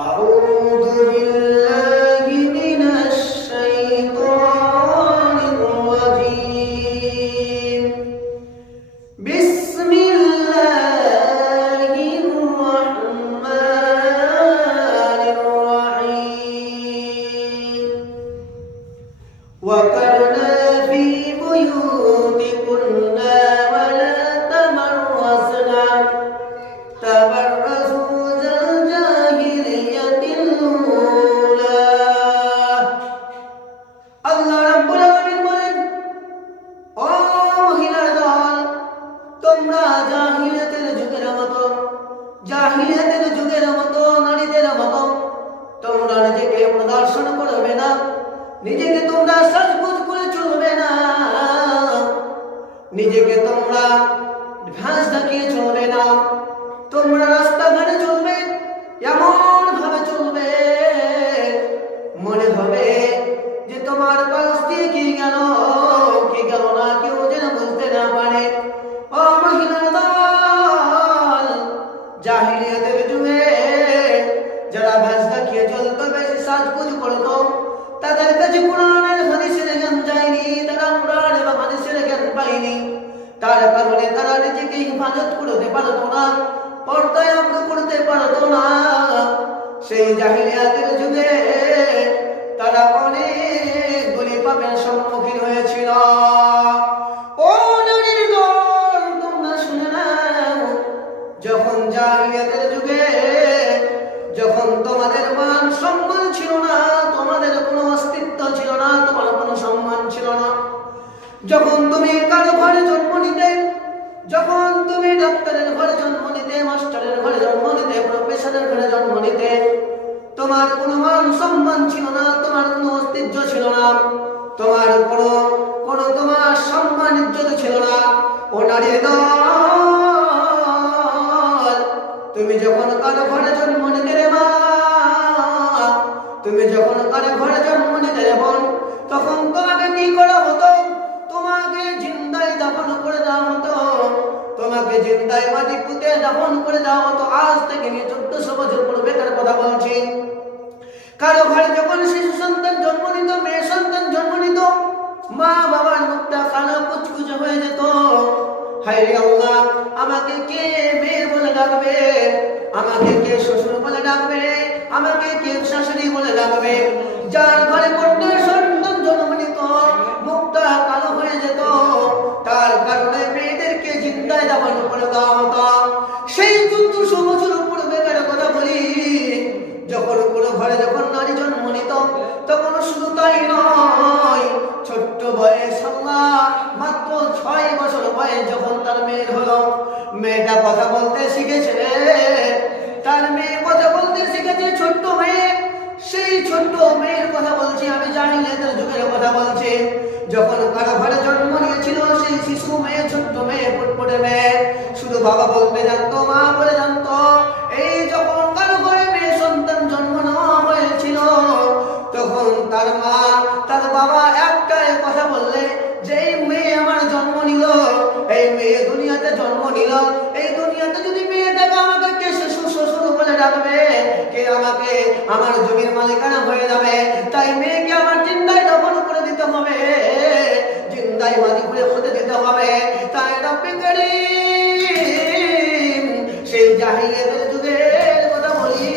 أعوذ بالله من الشيطان الرجيم. بسم الله الرحمن الرحيم. وقرنا في بيوتكن ولا تبرجن تبرج الجاهلية الأولى. আল্লাহ রাব্বুল আলামিন বলেন, ও মহিলার দল, তোমরা জাহিলিয়াতের যুগের মতো নারীদের মতো তোমরা নিজেকে প্রদর্শন করবে না, নিজেকে তোমরা সাজগোজ করে চলবে না, নিজেকে তোমরা ভাঁজ দেখিয়ে চলবে না। তোমরা রাস্তাঘাটে চলবে, এমন ভাবে চলবে মনে হবে যে তোমার পাশ দিয়ে কি গেল না, কেউ যেন বুঝতে না পারে। ও মহিলার দল, জাহিলিয়াতের যুগে যারা ভাঁজ দেখিয়ে চলতো, বেশি সাজগোজ করতো, তাদের কাছে কোরআনের হাদিসের জ্ঞান যায়নি, তারা কোরআন এবং হাদিসের জ্ঞান পায়নি। তার কারণে তারা নিজেকে হিফাজত করতে পারতো না, পর্দায় আবদ্ধ করতে পারতো না। সেই জাহিলিয়াতের যুগে তারা অনেকগুলি পাপের সম্মুখীন হয়েছিল। ও নারীর দল, তোমরা শুনে নাও, যখন জাহিলিয়াতের যুগে যখন তোমাদের মান সম্মান ছিল না, তোমাদের কোনো অস্তিত্ব ছিল না, তোমার কোনো সম্মান ছিল না, যখন তুমি কারো ঘরে জন্ম নিতে, যখন তুমি ডাক্তারের ঘরে জন্ম নিতে, মাস্টারের ঘরে জন্ম নিতে, প্রফেসরের ঘরে জন্ম নিতে, তোমার কোনো মান সম্মান ছিল না, তোমার কোনো অস্তিত্ব ছিল না, তোমার কোনো তোমার সম্মান ইজ্জত ছিল না। ও নারীর দল, তুমি যখন কারো ঘরে জন্ম নিতে রে মা, তুমি যখন কারো ঘরে জন্ম নিতে রে বোন, তখন তোমাকে কি করা হতো? তোমাকে জিন্দায় দাফন করে দেওয়া হতো, তোমাকে জিন্দায় মাটি পুঁতে দাফন করে দেওয়া হতো। আজ থেকে নিয়ে 1400 বছর পূর্বেকার কথা বলছি। কারো ঘরে যখন শিশু সন্তান জন্ম নিত, মেয়ে সন্তান জন্ম নিত, মা বাবার মুখটা কালো কুচকুচে হয়ে যেত। হায় রে আল্লাহ, আমাকে কে মেয়ে বলে ডাকবে, আমাকে কে শ্বশুর বলে ডাকবে, আমাকে কে শাশুড়ি বলে ডাকবে। যার ঘরে কন্যা সন্তান জন্ম নিত, মুখটা কালো হয়ে যেত, তার কারণে মেয়েদেরকে জিন্দায় দাফন করে দেওয়া হতো। সেই 1400 বছর পূর্বেকার কথা বলি। যখন কোনো ঘরে যখন নারী জন্ম নিত, তখন শুধু তাই নয়, ছোট্ট বয়স, মাত্র 6 বছর বয়স যখন তার মেয়ের হলো, মেয়েটা কথা বলতে শিখেছে, তার মেয়ে কথা বলতে শিখেছে, ছোট্ট মেয়ে। সেই ছোট্ট মেয়ের কথা বলছি আমি, জাহিলিয়াতের যুগের কথা বলছি। যখন কারো ঘরে জন্ম নিয়েছিল, সেই শিশু মেয়ে, ছোট্ট মেয়ে, ফুটফুটে মেয়ে, শুধু বাবা বলতে জানতো, মা বলে জানতো। এই যখন কারো ঘরে মেয়ে সন্তান জন্ম নেওয়া হয়েছিল, তখন তার মা, তার বাবা একটাই কথা বললে যে এই মেয়ে আমার জন্ম নিল, এই মেয়ে দুনিয়াতে জন্ম নিল, এই দুনিয়াতে যদি মেয়েটাকে আমাকে কে শ্বশুর বলে ডাকবে, কে আমাকে আমার জমির মালিকানা হয়ে যাবে, তাই মেয়েকে আমার জিন্দায় দাফন করে দিতে হবে, জিন্দায় মাটি খুঁড়ে হতে দিতে হবে। তাই রব্বে কারীম, সেই জাহিলিয়াতের যুগের কথা বলি।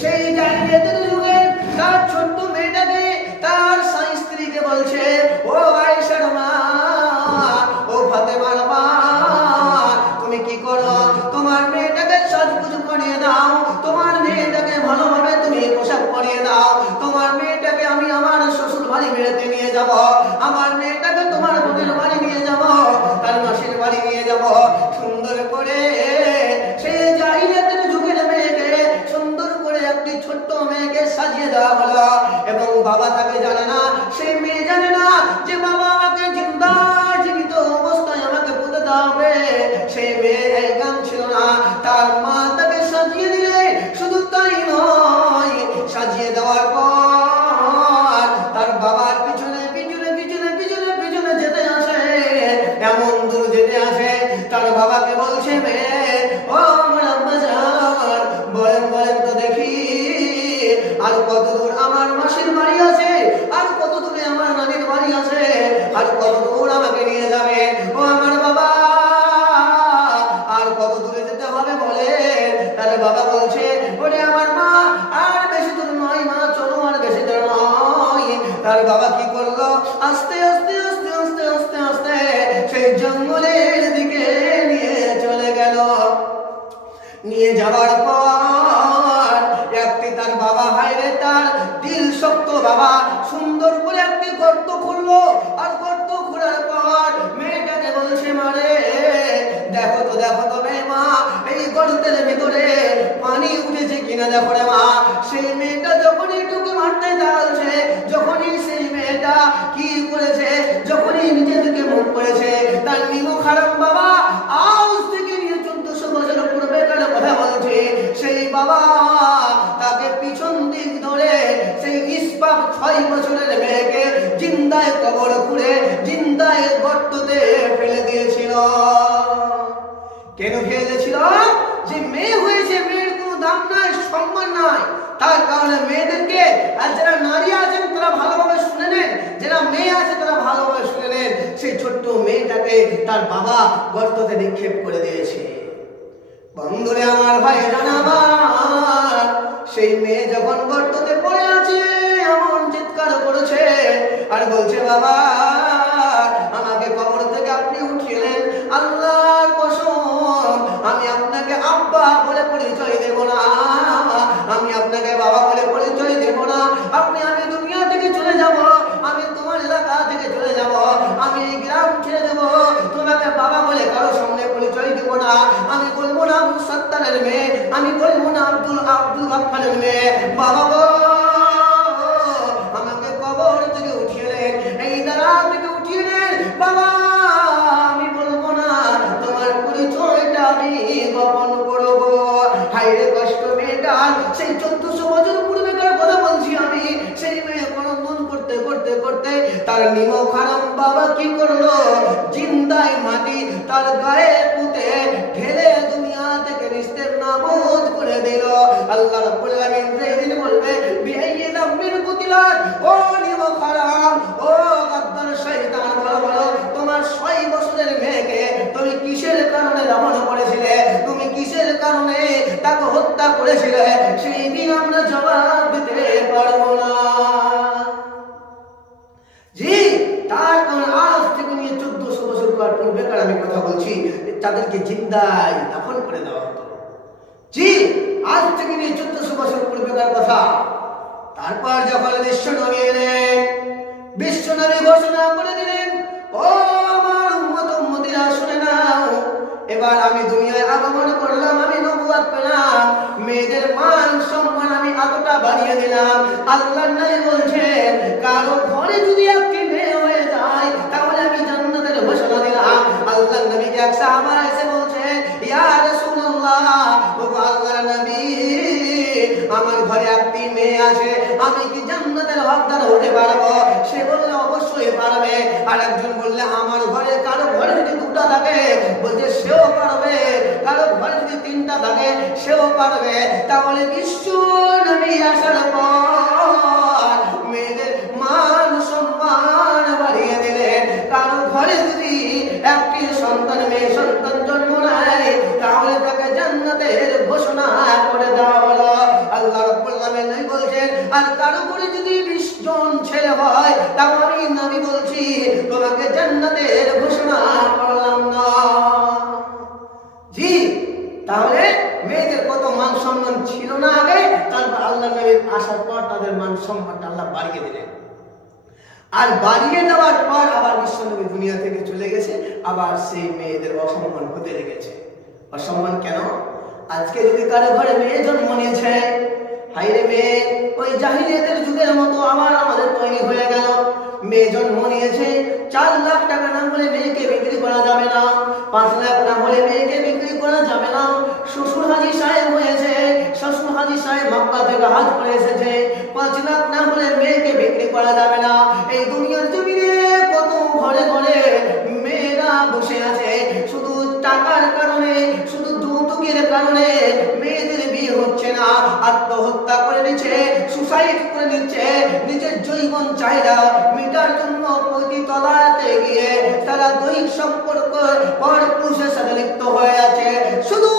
সেই জাহিলিয়াতের যুগে তার ছোট্ট মেয়েটাকে তার স্ত্রীকে বলছে, ও আয়েশার মা, ও ফাতেমার মা, তুমি কি করো? তোমার মেয়েটাকে সাজগুজ করিয়ে দাও, তোমার মেয়েটাকে ভালোভাবে তুমি পোশাক পরিয়ে দাও, তোমার মেয়েটাকে আমি আমার শ্বশুর বাড়ি বেড়াতে নিয়ে যাব, আমার মেয়েটাকে তোমার বোনের বাড়ি নিয়ে যাব, তার মাসির বাড়ি নিয়ে যাব। সুন্দর করে সেই জাহিলিয়াতের যুগের মেয়েকে সুন্দর করে একটি ছোট্ট মেয়েকে সাজিয়ে দেওয়া হলো। এবং বাবা তাকে জানে না, সেই মেয়ে জানে না যে বাবা আমাকে জীবিত অবস্থায় আমাকে পুঁতে দেওয়া হবে। সেই মেয়ে জ্ঞান ছিল না। তার মা তাকে সাজিয়ে দিলে, শুধু তাই নয়, সাজিয়ে দেওয়ার পর তার বাবার পিছনে পিছনে পিছনে পিছনে পিছনে যেতে আসে, এমন দূর যেতে আসে, তার বাবাকে বলছে, মেয়ে, ও আমার আব্বা জান, বলেন তো দেখি আর কত দূর আমার মাসির বাড়ি আছে, আর কত দূরে আমার নানির বাড়ি আছে, আর কত দূর আমাকে নিয়ে যাবে ও আমার বাবা, আর কত দূরে যেতে হবে বলে। তাহলে বাবা বলছে ওরে আমার মা আর বেশি দূর নয় মা, চলো আর বেশি দূর নয়। তার বাবা কি করলো, আস্তে আস্তে আস্তে আস্তে আস্তে আস্তে সেই জঙ্গলের দিকে নিয়ে চলে গেল। নিয়ে যাওয়ার পর একটি তার বাবা, হায়রে তার দিল শক্ত বাবা, সুন্দর করে একটি গর্ত খুললো। আর গর্ত খোলার পর মেয়েটাকে বলছে মারে দেখো তো মেয়ে মা, এই গর্তের ভিতরে পানি উঠেছে কিনা দেখো রে মা। সেই মেয়েটা যখনই টুকে মারতে যাচ্ছে, যখনই সেই মেয়েটা কি করেছে, যখনই নিজে থেকে মুখ করেছে, তার নিমো খারাপ বাবা আজ থেকে নিয়ে 1400 বছর পূর্বেকার কথা বলছে। সেই বাবা তাকে পিছন দিক ধরে সেই নিষ্পাপ 6 বছরের মেয়েকে জিন্দায় কবর খুঁড়ে জিন্দায় গর্ততে ফেলে দিয়েছিল। কেন ফেলেছিল? যে মেয়ে হয়েছে, মেয়ের কোনো দাম নাই, সম্মান নাই। তার কারণে মেয়েদেরকে, আর যারা নারী আছেন তারা ভালোভাবে শুনে নেন, যারা মেয়ে আছে তারা ভালোভাবে শুনে নেন, সেই ছোট্ট মেয়েটাকে তার বাবা গর্ততে নিক্ষেপ করে দিয়েছে। বন্ধুরে আমার ভাই জানাবার, সেই মেয়ে যখন গর্ততে পড়ে আছে এমন চিৎকার করেছে আর বলছে বাবা আমাকে কবর থেকে আপনি উঠিয়েলেন, আল্লাহর কসম আমি আপনাকে আব্বা বলে পরিচয় দেব না, আমি আপনাকে বাবা বলে পরিচয় দেব না। আমি দুনিয়া থেকে চলে যাব, আমি তোমার এলাকা থেকে চলে যাব, আমি গ্রাম ছেড়ে দেব, তোমাকে বাবা বলে কারো সামনে পরিচয় দেব না। আমি বলবো না আব্দুল সত্তারের মেয়ে, আমি বলবো না আব্দুল গাফফারের মেয়ে। বাবা গো আমাকে কবর থেকে উঠিয়ে নেন, এই দাঁড়া থেকে উঠিয়ে নেন বাবা, আমি বলবো না, তোমার পরিচয়টা আমি গোপন করবো। হায়রে কষ্ট মেয়েটার, সেই 1400 বছর পূর্বেকার কথা বলছি আমি। সেই মেয়ে ক্রন্দন করতে করতে করতে তার নিমক হারাম বাবা কি করলো, জিন্দায় মাটি তার গায়ে পুঁতে ঢেলে দুনিয়া থেকে রিস্তের নাবুদ করে দিল। আল্লাহ রাব্বুল আলামিন যেদিন বলবে বিআইয়ি যামবিন কুতিলাত, ও নিমক হারাম, ও গাদ্দার শয়তান, বলো তোমার 6 বছরের মেয়েকে তুমি কিসের কারণে দমন করেছিলে, তুমি কিসের কারণে তাকে হত্যা করেছিলে, সেই দিন আমরা জবাব দিতে পারবো না। জি, তার কারণ আজ থেকে নিয়ে 1400 বছর পূর্বেকার আমি কথা বলছি, তাদেরকে জিন্দায় দাফন করে দেওয়া হতো। জি, আজ থেকে নিয়ে 1400 বছর পূর্বেকার কথা। তারপর যখন বিশ্বনবী এলেন, বিশ্বনবী ঘোষণা করে দিলেন, ও আমার উম্মতিরা শুনে নাও, এবার আমি দুনিয়ায় আগমন করলাম, আমি নবুয়ত পেলাম, মেয়েদের মান সম্মান আমি এতটা বাড়িয়ে দিলাম। আল্লাহর নবী বলছেন কারো ঘরে যদি একটি মেয়ে হয়ে যায় তাহলে আমি জান্নাতের ঘোষণা দিলাম। আল্লাহর নবীকে এক সাহাবা এসে বলছে ইয়া রাসূলুল্লাহ, ও আল্লাহর নবী আমার ঘরে একটি মেয়ে আছে, আমি কি জান্নাতের হকদার হতে পারবো? সে বলল অবশ্যই পারবে। আর একজন বললে আমার ঘরে, কারো ঘরে যদি 2টা থাকে বলছে সেও পারবে, কারো ঘরে যদি 3টা থাকে সেও পারবে। তাহলে বিশ্ব নবী আসার পর মেয়েদের মান সম্মান বাড়িয়ে দিলেন। কারো ঘরে যদি একটি সন্তান, মেয়ে সন্তান জন্ম নেয় তাহলে তাকে জান্নাতের ঘোষণা করে দেওয়া হলো। আল্লাহ রাব্বুল আলামিন বলছেন আর কারো ঘরে যদি 20 জন ছেলে হয় তাও আমি নবী বলছি তোমাকে জান্নাতের ঘোষণা করলাম না। জি, তাহলে মেয়েদের কত মান সম্মান ছিল না আগে, তারপর আল্লাহ নবীর আসার পর তাদের মান সম্মানটা আল্লাহ বাড়িয়ে দিলেন। আর বাড়িয়ে দেওয়ার পর আবার বিশ্বনবী দুনিয়া থেকে চলে গেছে, আবার সেই মেয়েদের অসম্মান হতে লেগেছে। অসম্মান কেন? আজকে যদি কারো ঘরে মেয়ে জন্ম নিয়েছে, হায়রে মেয়ে ওই জাহিলিয়াতের যুগের মতো আবার আমাদের তৈরি হয়ে গেল। মেয়ে জন্ম নিয়েছে, 4 লাখ টাকা না হলে মেয়েকে বিক্রি করা যাবে না, 5 লাখ না হলে মেয়েকে বিক্রি করা যাবে না। শ্বশুর হাজি সাহেব হয়েছে, শ্বশুর হাজি সাহেব মক্কা থেকে হজ করে এসেছে, 5 লাখ না হলে মেয়েকে বিক্রি করা যাবে না। এই দুনিয়ার জমিনে কত ঘরে ঘরে মেয়েরা বসে আছে, শুধু টাকার কারণে, শুধু যৌতুকের কারণে মেয়েদের বিয়ে হচ্ছে না, আত্মহত্যা করে নিচ্ছে, সুসাইড করে নিচ্ছে, নিজের জৈবন চাহিদা মেটার জন্য পতিতলাতে গিয়ে তারা দৈহিক সম্পর্ক পরপুরুষের সাথে লিপ্ত হয়ে আছে। শুধু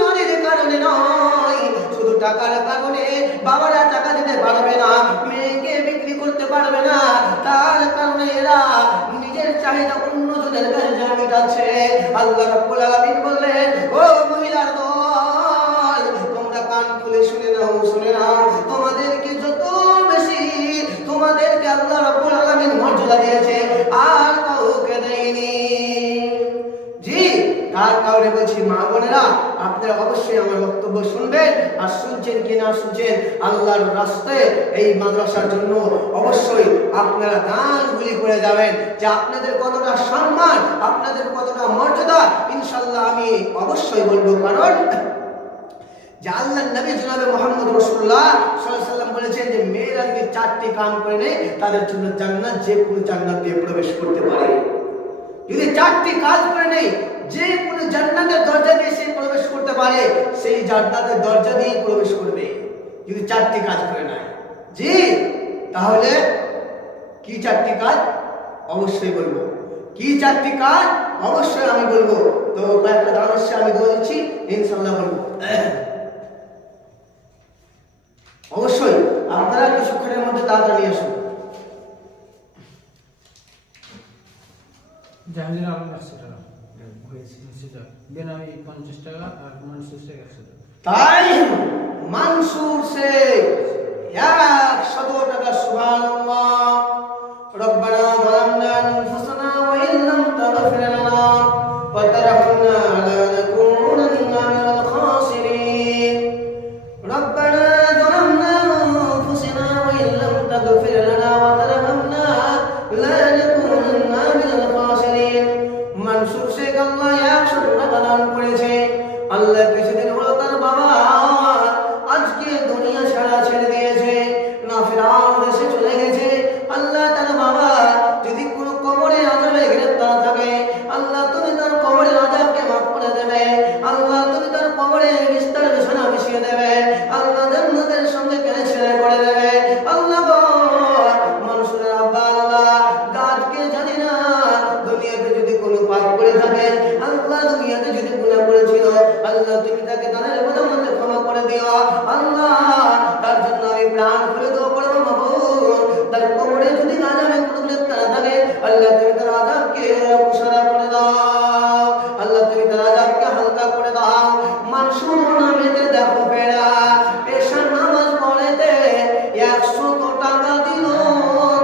নারীর কারণে নয়, শুধু টাকার কারণে বাবারা টাকা দিতে পারবে না, মেয়েকে বিক্রি করতে পারবে না, তার কারণে এরা নিজের চাহিদা অন্যজনের কাছে মেটাচ্ছে। আল্লাহ রাব্বুল আলামিন বললেন, ও মহিলার দল, তোমরা কান খুলে শুনে নাও, তোমাদেরকে যত বেশি তোমাদেরকে আল্লাহ রাব্বুল আলামিন মর্যাদা দিয়েছে আর কাউকে দেয়নি। জি, তার কারণে বলছি মা বোনেরা, আপনারা অবশ্যই আমার বক্তব্য শুনবেন, আর শুনছেন কি না শুনছেন, আল্লাহর রাস্তায় এই মাদ্রাসার জন্য অবশ্যই আপনারা দানগুলি করে যাবেন। যে আপনাদের কতটা সম্মান, আপনাদের কতটা মর্যাদা, ইনশাআল্লাহ আমি অবশ্যই বলবো। কারণ যে আল্লাহর নবী জনাবে মুহাম্মদ রাসূলুল্লাহ সাল্লাল্লাহু আলাইহি ওয়াসাল্লাম বলেছেন যে মেয়েরা যদি 4টি কাম করে নেয় তাদের জন্য জান্নাত, যে কোনো জান্নাতে প্রবেশ করতে পারে। যদি 4টি কাজ করে নেই, যে কোনো জান্নাতের দরজা দিয়ে সে প্রবেশ করতে পারে, সেই জান্নাতের দরজা দিয়ে প্রবেশ করবে যদি 4টি কাজ করে নেয়। জি, তাহলে কি 4টি কাজ অবশ্যই বলবো, কি 4টি কাজ অবশ্যই আমি বলবো। তো কয়েকটা দাঁড়াচ্ছি, আমি বলে দিচ্ছি, ইনশাআল্লাহ বলবো। অবশ্যই আপনারা কিছুক্ষণের মধ্যে তাড়াতাড়ি আসুন। জাহাঙ্গীর আলম 100 টাকা হয়েছে, বেনামি 50 টাকা আর মানসুর শেখ 100 টাকা। তাই মানসুর শেখ 100 টাকা। সুবহানাল্লাহ। রব্বানা যালামনা আনফুসানা ওয়া ইন লাম তাগফির লানা ওয়া তারহামনা লানাকুনান্না মিনাল খাসিরিন। রব্বানা যালামনা আনফুসানা ওয়া ইন লাম তাগফির লানা ওয়া তারহামনা লানাকুনান্না মিনাল খাসিরিন। মানসুর শেখ আল্লাহ 100 টাকা দান করেছে। আল্লাহ কিছুদিন হলো তার বাবা আজকে দুনিয়া ছেড়ে দিয়েছে, না ফেরার দেশে চলে গেছে। আল্লাহ তার বাবা যদি কোনো কবরে আযাবে গ্রেফতার থাকে, আল্লাহ তুমি তার কবরের আযাবকে মাফ করে দেবে। আল্লাহ তুমি তার কবরে বিস্তার বিছানা বিছিয়ে দেবে। আল্লাহ জান্নাতের সঙ্গে কেনে ছেড়ে করে দেবে। আল্লাহ মানুষের আব্বা আল্লাহ গাছকে জানি না দুনিয়াতে যদি কোনো পাপ করে থাকে, আল্লাহ দুনিয়াতে যদি গুনাহ করেছিল, আল্লাহ তুমি তাকে দানের বদৌলতে ক্ষমা করে দিও। আল্লাহ তার জন্য আমি প্রাণ খুলে দোয়া করব মাবুদ। তার কবরে যদি আযাবে কোনো গ্রেফতার থাকে, আল্লাহ তুমি তার আযাবকে প্রসার করে দাও। আল্লাহ তুমি তার আযাবকে হালকা করে দাও। মানসুর নামেতে দেখো বেড়া পেশার নামাজ পড়েতে 100 টাকা দিল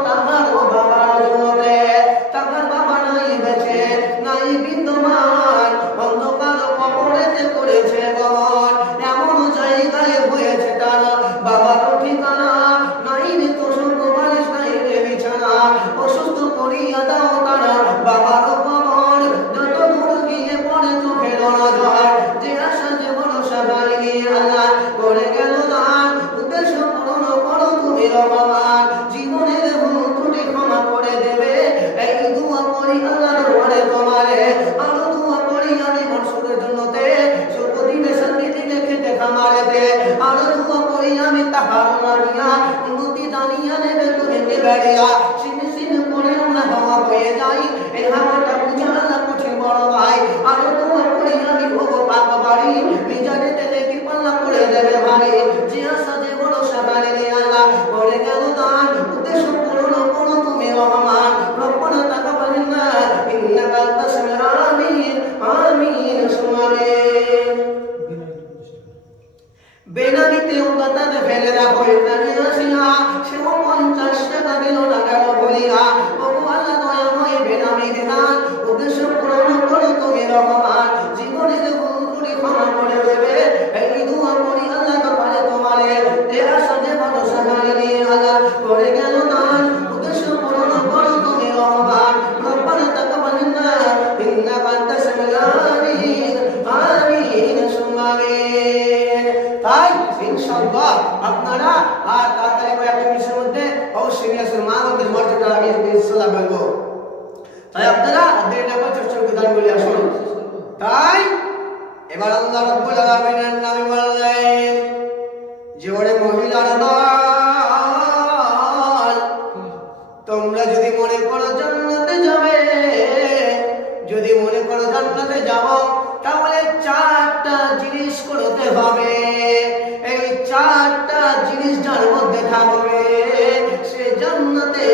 তাহার বাবার জন্যতে। তাহার বাবা নাই বেঁচে, নাই বিদ্যমান, অন্ধকার কবরেতে করেছে গমন। এমন জায়গায় হয়েছে তার বাবার ঠিকানা, নাই রে তোষক বালিশ, নাই রে বিছানা। অসুস্থ করিয়া দাও তারা বাবার কবর, যত দূর গিয়ে পড়ে চোখের নজর। যে আশা যে ভরসা বাড়িয়ে আল্লাহ করে গেল দান, উদ্দেশ্য পূরণ করো তুমি রহমান। জীবনের ভুল ত্রুটি ক্ষমা করে দেবে, এই দোয়া করি আল্লাহর দরবারে তোমারে। আরো দোয়া করি আমি মনসুরের জন্যতে, সুপ্রতিবেশন দিদিকে খেতে খামারেতে। আরো দোয়া করি আমি তাহার মারিয়া উন্নতি দানিয়া নেবে তুমি কে বেড়িয়া। সিন সিন করে আমরা হাওয়া বয়ে যাই, এই হাওয়াটা বুঝা আল্লাহ কঠিন বড় ভাই। আরো দোয়া করি আমি ভোগ পাক বাড়ি, মিজানে তেলে কি পাল্লা করে দেবে ভাই। যে আশা যে ভরসা বাড়িয়ে আল্লাহ করে গেল দান, উদ্দেশ্য পূরণ করো তুমি রহমান। রব্বানা তাকাব্বাল মিন্না ইন্নাকা আনতাস সামিউল আলিম। আমিন সুম্মা আমিন। বেনামিতে উগাতাতে ফেলে রাখো ইত্যাদি আসিয়া, সেও 50 টাকা দিল না কেন বলিয়া। ওগো আল্লাহ দয়াময় বেনামি দিদান, উদ্দেশ্য পূরণ করো তুমি রহমান। জীবনের ভুল ত্রুটি ক্ষমা করে দেবে, এই দোয়া করি আল্লাহ দরবারে তোমারে। যে আশা যে ভরসা বাড়িয়ে আল্লাহ করে গেল দান, উদ্দেশ্য পূরণ করো তুমি রহমান। রব্বানা তাকাব্বাল মিন্না ইন্নাকা আনতাস সামিউল আলিম। আমিন সুম্মা আমিন। তাই ইনশাআল্লাহ আপনারা আর তাড়াতাড়ি কয়েকটা মিনিটের মধ্যে অবশ্যই নিয়ে আসুন। মা বোনদের মর্যাদা আমি ইনশাআল্লাহ বলবো। তাই আপনারা দেরি না করে চর্চা দান বলে আসুন। তাই এবার আল্লাহ রাব্বুল আলামিনের নামে বললেন যে ওরে মহিলার দল, তোমরা যদি মনে করো জান্নাতে যাবে, যদি মনে করো জান্নাতে যাবো, তাহলে চারটা জিনিস করতে হবে। এই চারটা জিনিস যার মধ্যে থাকবে সে জান্নাতে